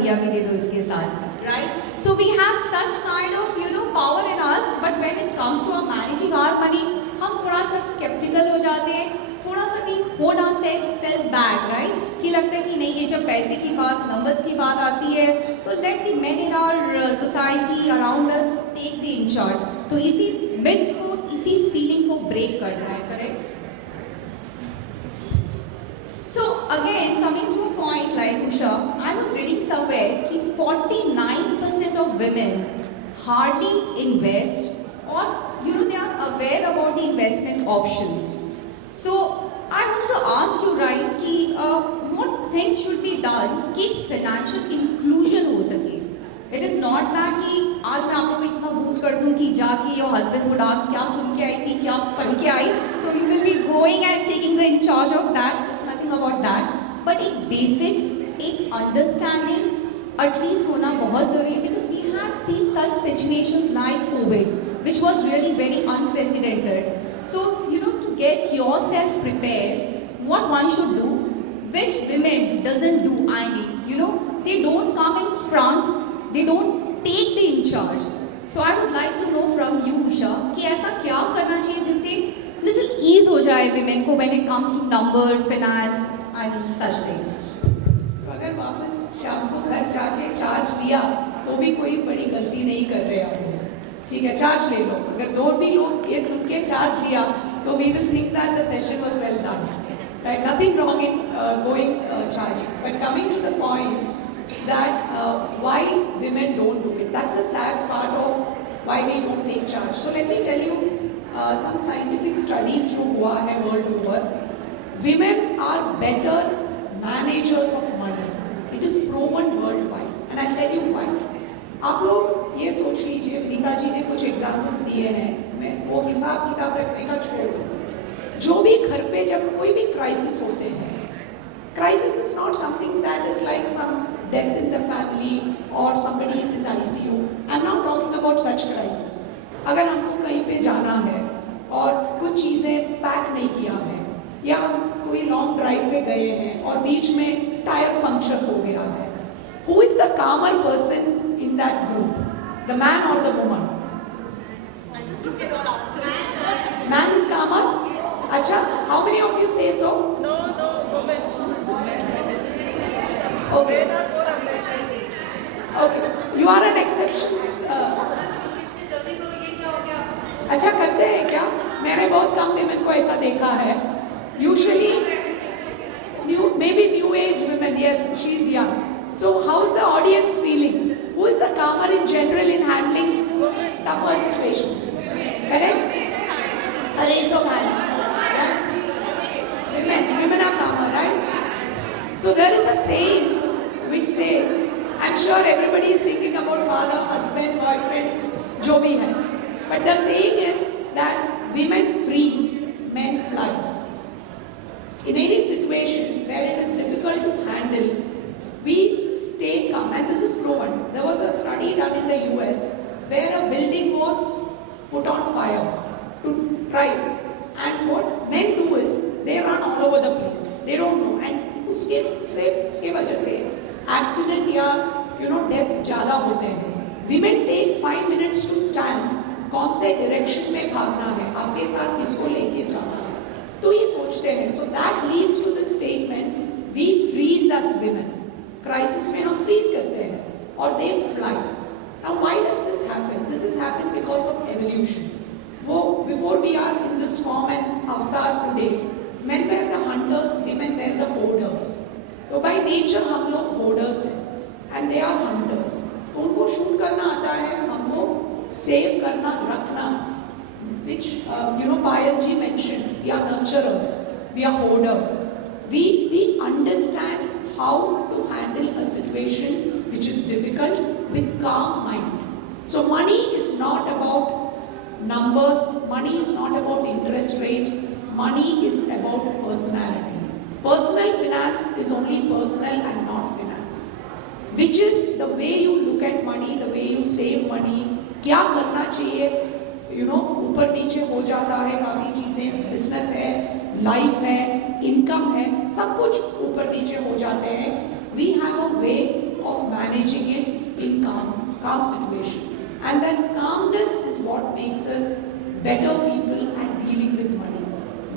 India भी दे दो इसके साथ, right? So we have such kind of power in us, but when it comes to managing our money, हम थोड़ा सा skeptical हो जाते हैं, थोड़ा सा भी होना सेल्स बैक, राइट? कि लगता है कि नहीं, ये जब पैसे की बात, नंबर्स की बात आती है, तो let the men in our society around us take the incharge. तो इसी मिथ को, इसी सीलिंग को ब्रेक करना है, correct? So again, coming to a point like Usha, I was reading somewhere कि 49% of women hardly invest, or they are aware about the investment options. So I wanted to ask you, right, कि what things should be done कि financial inclusion हो सके. It is not that कि आज मैं आप लोगों को इतना boost कर दूँ कि जाके your husbands would ask क्या सुन के आई थी, क्या पढ़ के आई, so you will be going and taking the in charge of that. Nothing about that. But एक basics, एक understanding at least होना बहुत ज़रूरी है, because we have seen such situations like COVID, which was really very unprecedented. So to get yourself prepared, what one should do, which women doesn't do. I mean, they don't come in front, they don't take the in charge. So I would like to know from you, Usha, कि ऐसा क्या करना चाहिए जिससे little ease हो जाए women को when it comes to number, finance, and such things. So अगर वापस शाम को घर जाके चार्ज लिया तो भी कोई बड़ी गलती नहीं कर रहे आप लोग, ठीक है? चार्ज ले लो। अगर दो भी लोग ये सुन के चार्ज लिया तो we will think that the session was well done, right? Nothing wrong in going charging, but coming to the point that why women don't do it, that's a sad part of why we don't take charge. So let me tell you some scientific studies जो हुआ है world over. Women are better managers of money. It is proven worldwide, and I'll tell you why. आप लोग ये सोच लीजिए, रीता जी ने कुछ एग्जाम्पल्स दिए हैं, मैं वो हिसाब किताब रखने का छोड़ दूँ। जो भी घर पे जब कोई भी क्राइसिस होते हैं, crisis is not something that is like some death in the family और somebody is in the ICU. I am not talking about such crisis. अगर हमको कहीं पे जाना है और कुछ चीज़ें पैक नहीं किया है, या हम कोई लॉन्ग ड्राइव पे गए हैं और बीच में टायर पंक्चर हो गया है, who is the calmer person in that group, the man or the woman? Man is calmer. अच्छा, how many of you say so? No, women. Okay. Okay, you are an exception. अच्छा करते हैं क्या? मैंने बहुत कम women को ऐसा देखा है. Usually, maybe new age women. Yes, she's young. So how is the audience feeling? Who is the calmer in general in handling tougher situations? Correct? A raise of hands. Women are calmer, right? So there is a saying which says, I'm sure everybody is thinking about father, husband, boyfriend, जो भी है. But the saying is that women freeze, men fly. In any situation where it is difficult to handle, we stay calm, and this is proven. There was a study done in the US where a building was put on fire to try, and what men do is they run all over the place. They don't know, and उसके वजह से accident या death ज़्यादा होते हैं. Women take 5 minutes to stand. कौन से direction में भागना है, आपके साथ किसको लेके जाना है, तो ये सोचते हैं. So that leads to the statement, we freeze as women. Crisis में हम फ्रीज करते हैं और they fly. Now why does this happen? This has happened because of evolution. वो before we are in this form and avatar today, men were the hunters, women were the hoarders. तो by nature हम लोग hoarders हैं and they are hunters. तो उनको shoot करना आता है, हमको सेव करना, रखना, which Payal ji mentioned, we are nurturers, we are hoarders. We understand how to handle a situation which is difficult with calm mind. So money is not about numbers, money is not about interest rate, money is about personality. Personal finance is only personal and not finance. Which is the way you look at money, the way you save money, क्या करना चाहिए, ऊपर नीचे हो जाता है काफ़ी चीज़ें, बिजनेस है, लाइफ है, इनकम है, सब कुछ ऊपर नीचे हो जाते हैं. We have a way of managing managing it in calm situation. And that calmness is what makes us better people at dealing with money.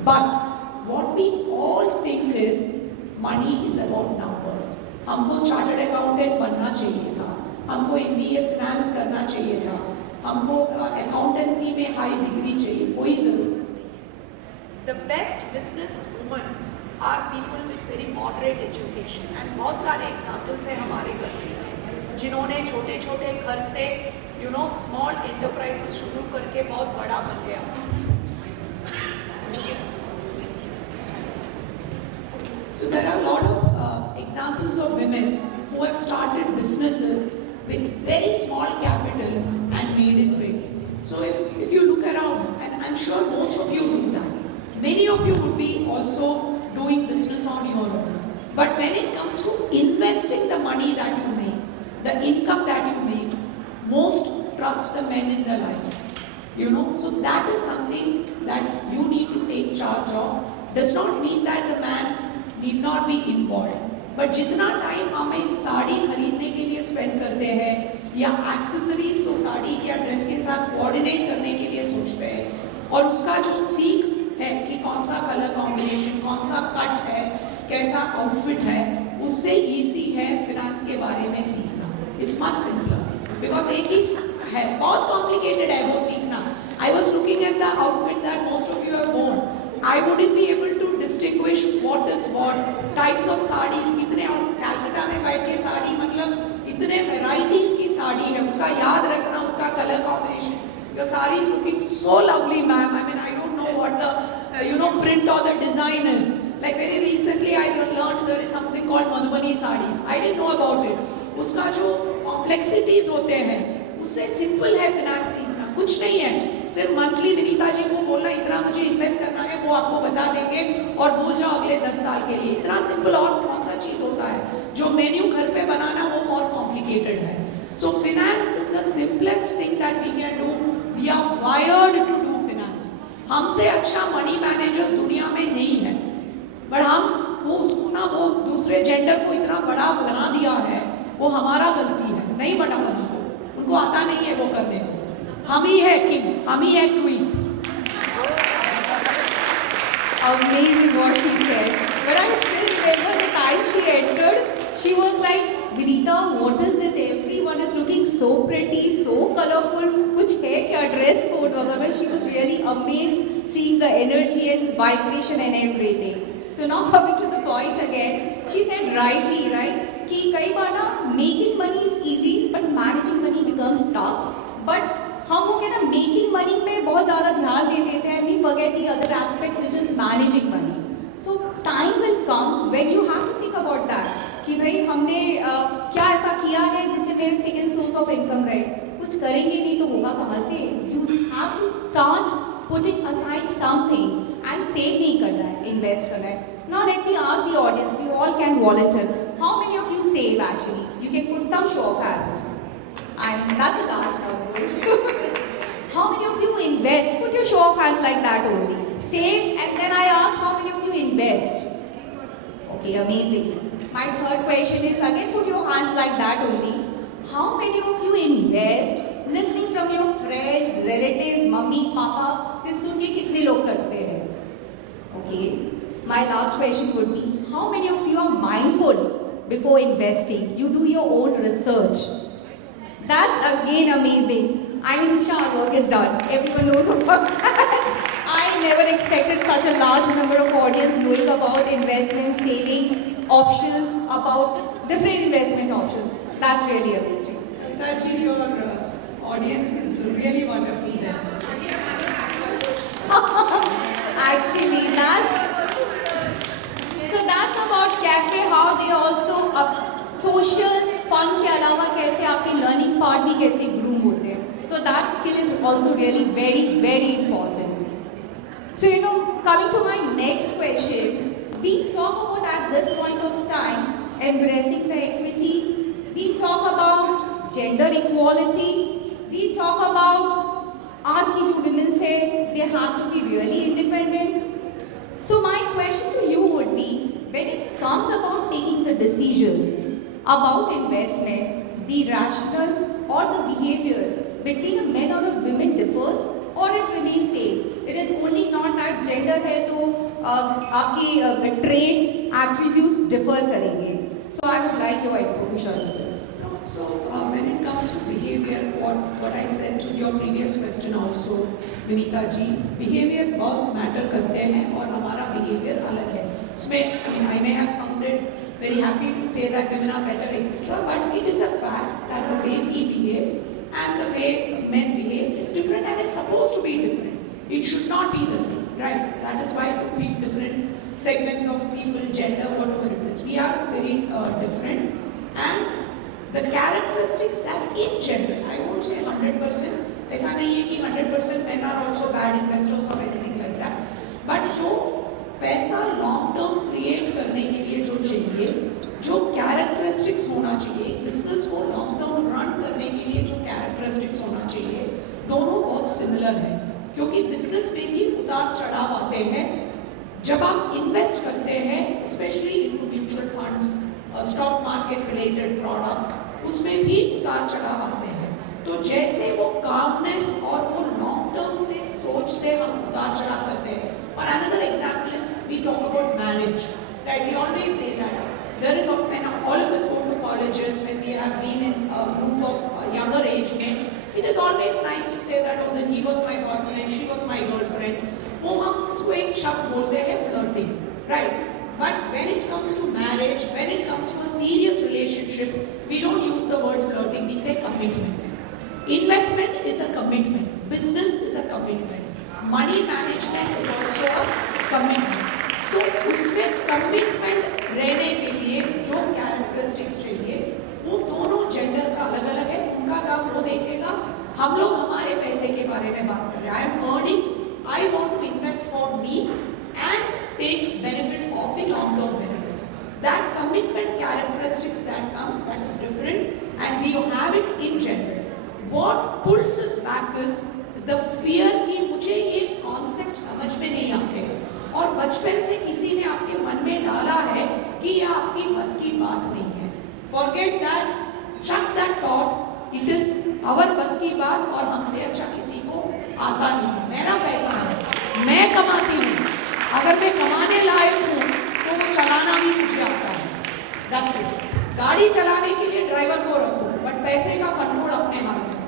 But what we all think is money is about numbers. हमको chartered accountant बनना चाहिए था, हमको MBA finance करना चाहिए था, हमको accountancy में हाई डिग्री चाहिए, कोई जरूरत नहीं। The best business women are people with very moderate education and बहुत सारे examples हैं हमारे country में जिन्होंने छोटे छोटे घर से small enterprises शुरू करके बहुत बड़ा बन गया। So there are a lot of examples of women who have started businesses with very small capital and made it big. So if you look around, and I'm sure most of you do that, many of you would be also doing business on your own. But when it comes to investing the money that you make, the income that you make, most trust the men in their lives. So that is something that you need to take charge of. Does not mean that the man need not be involved. But जितना time हम एक साड़ी खरीदने के लिए spend करते हैं या accessories तो साड़ी या ड्रेस के साथ कोऑर्डिनेट करने के लिए सोचते हैं और उसका जो सीख है कि कौन सा कलर कॉम्बिनेशन, कौन सा कट है, कैसा आउटफिट है, उससे इजी है फिनांस के बारे में सीखना. इट्स मच सिंपलर बिकॉज एक ही है, बहुत कॉम्प्लिकेटेड है वो सीखना. I was looking at the outfit that most of you have worn. I wouldn't be able to distinguish what is what, types of sarees. इतने कैलकाटा में बैठ के साड़ी मतलब इतने varieties की साड़ी है, उसका याद रखना, उसका colour combination. Your saree is looking so lovely, ma'am. I mean, I don't know what the print or the design is. Like very recently, I learned there is something called Madhubani sarees. I didn't know about it. उसका जो complexities होते हैं, उससे simple है finance सीखना, कुछ नहीं है. सिर्फ मंथली विनीता जी को बोलना इतना मुझे इन्वेस्ट करना है, वो आपको बता देंगे और भूल जाओ अगले 10 साल के लिए. इतना सिंपल और कौन सा चीज होता है. जो मेन्यू घर पे बनाना वो और कॉम्प्लिकेटेड है. So finance is the simplest thing that we can do. We are wired to do finance. हमसे अच्छा मनी मैनेजर्स दुनिया में नहीं है, बट हम वो उसको ना वो दूसरे जेंडर को इतना बड़ा बना दिया है, वो हमारा गलती है. नहीं बड़ा बना दो, उनको आता नहीं है वो करने को. हम ही है किंग, हम ही है queen. Amazing what she said. But I still remember the time she entered, she was like, Vinita, what is this? Everyone is looking so pretty, so colorful. कुछ है क्या ड्रेस कोड वगैरह? She was really amazed seeing the energy and vibration and everything. So now coming to the point again, she said rightly, right? कि कई बार ना making money is easy, but managing money becomes tough. But हम वो क्या ना making money पे बहुत ज़्यादा ध्यान दे देते हैं. We forget the other aspect which is managing money. So time will come when you have to think about that कि भाई हमने क्या ऐसा किया है जिससे मेरे सेकेंड सोर्स ऑफ इनकम रहे. कुछ करेंगे नहीं तो होगा कहाँ से. You have to start putting aside something and save नहीं करना है, इन्वेस्ट करना है. Now let me ask the audience, you all can volunteer. How many of you save actually? You can put some show of hands. And that's a large number. How many of you invest? Put your show of hands like that only. Save, and then I asked how many of you invest? Okay, amazing. My third question is again put your hands like that only. How many of you invest? Listening from your friends, relatives, mummy, papa, से सुन के कितने लोग करते हैं? Okay. My last question would be, how many of you are mindful before investing? You do your own research. That's again amazing. I mean, Usha, our work is done. Everyone knows about that. I never expected such a large number of audience knowing about investment, saving options, about different investment options. That's really amazing. Savita ji, your audience is really wonderful there. Actually, that's about cafe, how they also social fun के अलावा कैसे आपके learning part भी कैसे groom होते हैं. So that skill is also really very very important. So coming to my next question, we talk about at this point of time embracing the equity, we talk about gender equality, we talk about आज की जो women's है they have to be really independent. So my question to you would be, when it comes about taking the decisions about investment, the rational or the behavior between a man or a woman differs or it remains same. It is only not that gender है तो आपके traits, attributes differ करेंगे. So I would like your input, Usha, on this. So when it comes to behavior, what I said to your previous question also, Vinita ji, behavior बहुत matter करते हैं और हमारा behavior अलग है. उसमें I may have sounded very happy to say that women are better, etc. But it is a fact that the way we behave and the way men behave is different, and it's supposed to be different. It should not be the same, right? That is why to be different segments of people, gender, whatever it is, we are very different, and the characteristics that in general, I won't say 100%, ऐसा नहीं है कि 100% men are also bad investors or anything like that, but जो पैसा long term create करने के लिए जो चाहिए, जो कैरेक्टरिस्टिक्स होना चाहिए, बिजनेस को लॉन्ग टर्म रन करने के लिए जो कैरेक्टरिस्टिक्स होना चाहिए, दोनों बहुत सिमिलर हैं, क्योंकि बिजनेस में भी उतार चढ़ाव आते हैं. जब आप इन्वेस्ट करते हैं, specially in mutual funds, stock market related products, उसमें भी उतार चढ़ाव आते हैं. तो जैसे वो कामनेस और वो लॉन्ग टर्म से सोच से हम उतार चढ़ाव करते हैं. और another example is we talk about marriage, right? We always say that there is when all of us go to colleges, when we have been in a group of younger age men, it is always nice to say that oh, then he was my boyfriend, she was my girlfriend. वो हम उसको एक शब्द बोलते हैं flirting, right? But when it comes to marriage, when it comes to a serious relationship, we don't use the word flirting, we say commitment. Investment is a commitment. Business is a commitment. Money management is also a commitment. तो उसमें commitment रहने के लिए जो characteristics चाहिए, वो दोनों gender का अलग अलग है. उनका काम वो देखेगा. हम लोग हमारे पैसे के बारे में बात कर रहे हैं. I am earning. I want to invest for me and take benefit of the long-term benefits. That commitment characteristics that come, that is different, and we have it in general. What pulls us back is the fear कि मुझे ये concept समझ में नहीं आते, और बचपन से किसी ने आपके मन में डाला है कि ये आपकी बस की बात नहीं है. Forget that, chuck that thought. It is our बस की बात और हमसे अच्छा किसी को आता नहीं. मेरा पैसा है, मैं कमाती हूँ. अगर मैं कमाने लायक हूँ तो वो चलाना भी मुझे आता है. That's it. गाड़ी चलाने के लिए ड्राइवर को रखो, बट पैसे का कंट्रोल अपने हाथ में.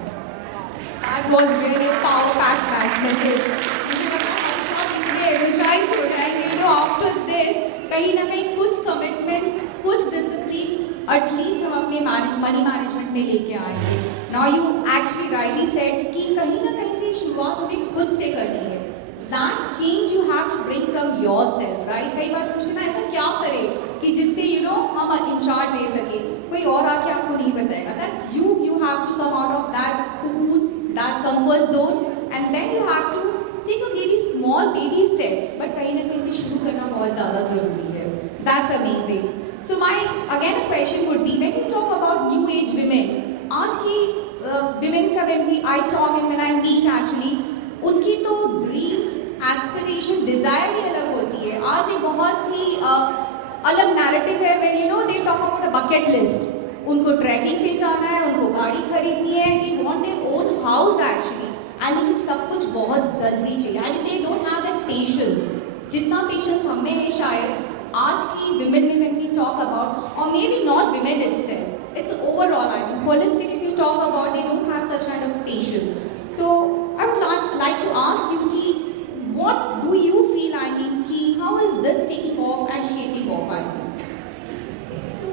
That was really a power-packed message. मुझे लगा हम सब इतने energized हो जाएंगे. You know, after this, कहीं ना कहीं कुछ commitment, कुछ discipline, at least हम अपने money management में लेके आएंगे. Now you actually rightly said कि कहीं ना कहीं से शुरुआत हमें खुद से करनी है. That change you have to bring from yourself, right? कई बार पूछते हैं ऐसा क्या करें कि जिससे you know हम इंचार्ज ले सके. कोई और आके आपको नहीं बताएगा. That's you. You have to come out of that cocoon, that comfort zone, and then you have to take a very small baby step. But कहीं ना कहीं से शुरू करना बहुत ज़्यादा ज़रूरी है. That's amazing. So my again a question would be, when you talk about new age women, आज की women का when I talk and when I meet actually, उनकी तो ड्रीम्स, एस्पिरेशन, डिजायर ही अलग होती है. आज ये बहुत ही अलग नैरेटिव है. When you know they talk about a bucket list, उनको ट्रैकिंग पे जाना है, उनको गाड़ी खरीदनी है, they want their own house actually, and लेकिन सब कुछ बहुत जल्दी चाहिए. I mean they don't have that patience. जितना पेशेंस हम में है शायद आज की विमेन में व्हेन वी टॉक अबाउट, और may be not women itself, it's overall I mean holistic. If you talk about, they don't have such kind of patience. So I would like to ask you कि what do you feel, I mean कि how is this taking off and shaping off, I mean? So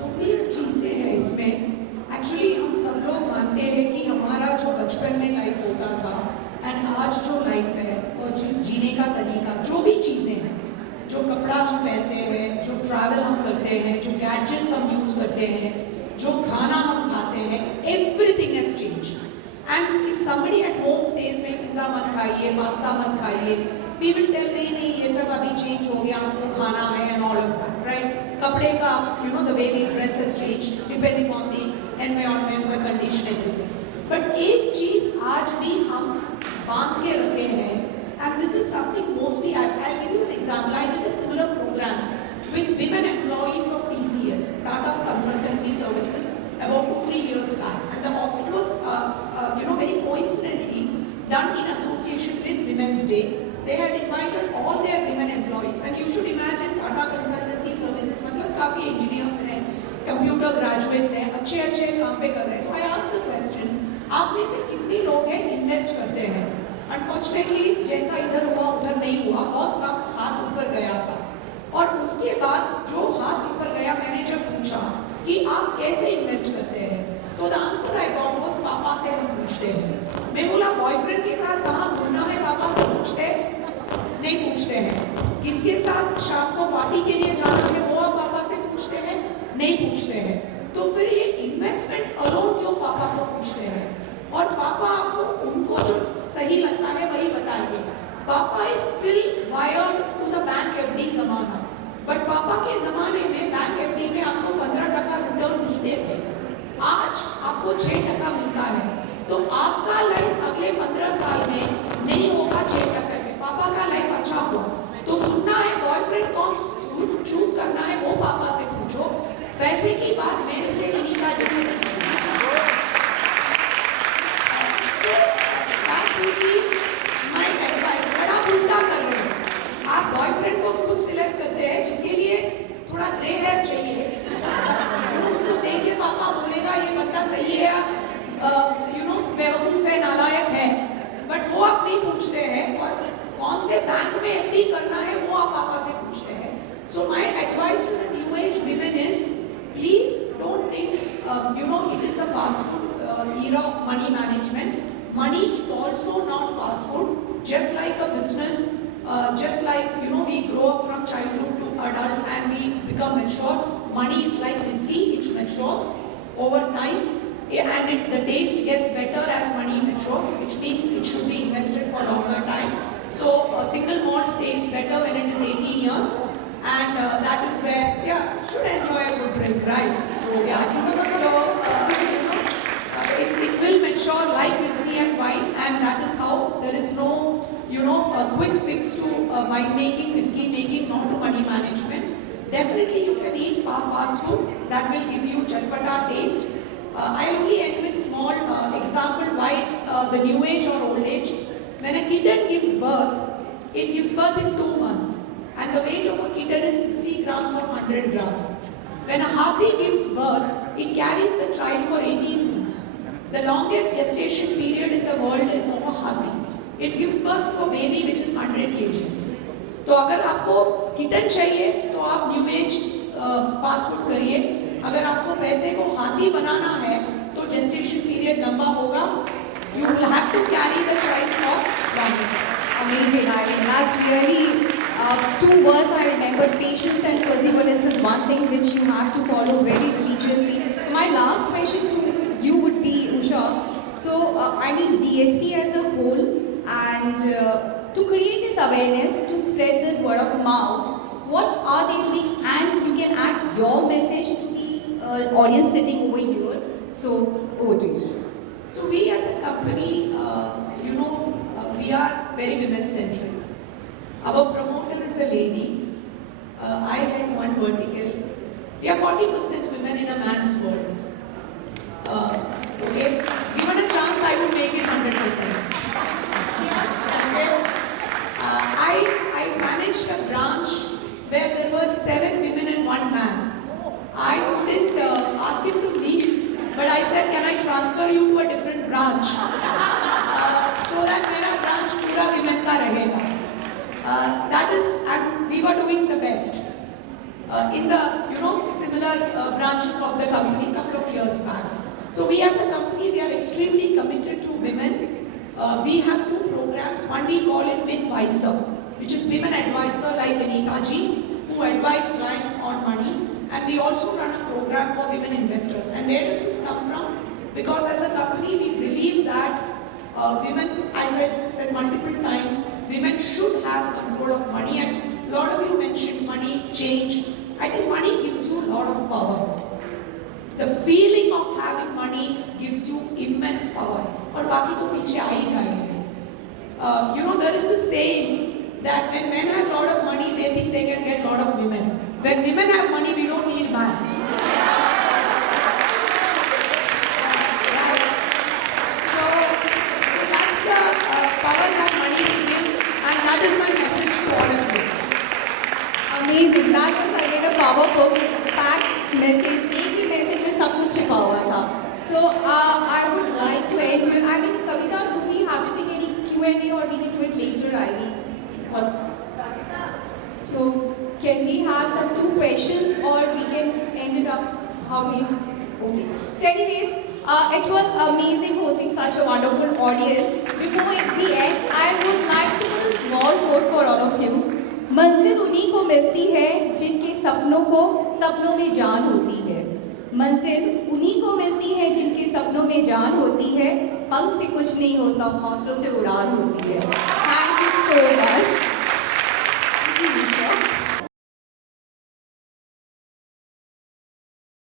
दो तीन चीज़ें हैं इसमें. Actually हम सब लोग मानते हैं कि हमारा जो बचपन में लाइफ होता था एंड आज जो लाइफ है, और जो जीने का तरीका, जो भी चीज़ें हैं, जो कपड़ा हम पहनते हैं, जो ट्रैवल हम करते हैं, जो गैजेट्स हम यूज़ करते हैं, जो खाना हम खाते हैं, everything has changed. And if somebody at home says नहीं पिज़्ज़ा मत खाइए, पास्ता मत खाइए, we will tell नहीं ये सब अभी चेंज हो गया, हमको खाना है and all of that, right? कपड़े का, you know, the way we dress has changed depending on the environment, the condition, everything. But एक चीज़ आज भी हम बांध के रखे हैं, and this is something mostly, I'll give you an example. I did a similar program with women employees of TCS, Tata's Consultancy Services, about Day, they had invited all their women employees. And you should imagine Tata Consultancy Services, मतलब काफी engineers हैं, computer graduates हैं, अच्छे काम पे कर रहे हैं. So I asked the question, आप में से कितने लोग हैं इन्वेस्ट करते हैं? Unfortunately, जैसा इधर हुआ उधर नहीं हुआ, बहुत कम हाथ ऊपर गया था. और उसके बाद जो हाथ ऊपर गया, मैंने जब पूछा कि आप कैसे इन्वेस्ट करते हैं, तो the answer I got was पापा से हम पूछते हैं. मैं बोला बॉयफ्रेंड के साथ कहाँ घूमना है पापा से पूछते नहीं पूछते हैं. किसके साथ शाम को पार्टी के लिए जाना है वो आप पापा से पूछते हैं नहीं पूछते हैं. तो फिर ये इन्वेस्टमेंट अलोन क्यों पापा को पूछते हैं? और पापा आपको उनको जो सही लगता है वही बताएंगे. Papa is still wired to the bank FD जमाना, बट पापा के जमाने में बैंक एफडी में आपको 15% रिटर्न मिलते थे. आज आपको 6% मिलता है. तो आपका लाइफ अगले 15 साल में नहीं होगा 6% में. पापा का लाइफ अच्छा हुआ. तो सुनना है बॉयफ्रेंड कौन चूज करना है वो पापा से पूछो. पैसे की बात मेरे से विनीता जी से पूछो. माय एडवाइस, बड़ा उल्टा कर रहे हो आप. बॉयफ्रेंड को खुद सिलेक्ट करते हैं जिसके लिए थोड़ा ग्रे हेयर चाहिए. उसको देख के पापा बोलेगा ये बंदा सही है या बेवकूफ है, नालायक है. बट वो आप नहीं पूछते हैं. और कौन से बैंक में एफडी करना है वो आप पापा से पूछते हैं. So my advice to the new age women is please don't think it is a fast food era of money management. Money is also not fast food. Just like a business, just like we grow up from childhood to adult and we become mature. Money is like whiskey, it matures over time. And the taste gets better as money matures, which means it should be invested for longer time. So a single malt tastes better when it is 18 years, and that is where should enjoy a good drink, right? So it will mature like whiskey and wine, and that is how there is no a quick fix to wine making, whiskey making, not to money management. Definitely you can eat fast food that will give you chatpata taste. I only end with small example why the new age or old age. When a kitten gives birth, it gives birth in 2 months, and the weight of a kitten is 60 grams or 100 grams. When a hathi gives birth, it carries the child for 18 months. The longest gestation period in the world is of a hathi. It gives birth to a baby which is 100 kgs. तो अगर आपको kitten चाहिए तो आप new age fast food करिए. अगर आपको पैसे को हाथी बनाना है तो जेस्टेशन पीरियड लंबा होगा. You will have to carry the child for longer. Amazing. That's really two words I remember. Patience and perseverance is one thing which you have to follow very religiously. My last question to you would be, Usha. So, DSP as a whole, and to create this awareness, to spread this word of mouth, what are they doing? And you can add your message to the audience sitting over here. So, over to you. So we as a company, we are very women-centric. Our promoter is a lady. I had one vertical. We are 40% women in a man's world. Okay, given a chance, I would make it 100%. I managed a branch where there were 7 women and 1 man. I couldn't ask him to leave, but I said, can I transfer you to a different branch so that मेरा branch पूरा women का रहेगा. That is, and we were doing the best in the similar branches of the company couple of years back. So we as a company, we are extremely committed to women. We have 2 programs. One we call it Winvisor, which is women advisor like Vinita ji, who advise clients on money. And we also run a program for women investors. And where does this come from? Because as a company, we believe that women, as I said multiple times, women should have control of money. And a lot of you mentioned money, change. I think money gives you a lot of power. The feeling of having money gives you immense power. और बाकी तो पीछे आ ही जाएंगे. There is this saying that when men have a lot of money, they think they can get a lot of women. When women have money, we don't need man. So that's the power that money can give. So I would like to end with, I mean, Kavita, do we have to take any Q&A or we can do it later? I mean, so can we have some 2 questions or we can end it up? How do you? Okay. So anyways, it was amazing hosting such a wonderful audience. Before we end, I would like to put a small quote for all of you. मंजिल उन्हीं को मिलती है जिनके सपनों को सपनों में जान होती है. मंजिल उन्हीं को मिलती है जिनके सपनों में जान होती है. पंख से कुछ नहीं होता, हौसलों से उड़ान होती है. Thank you so much.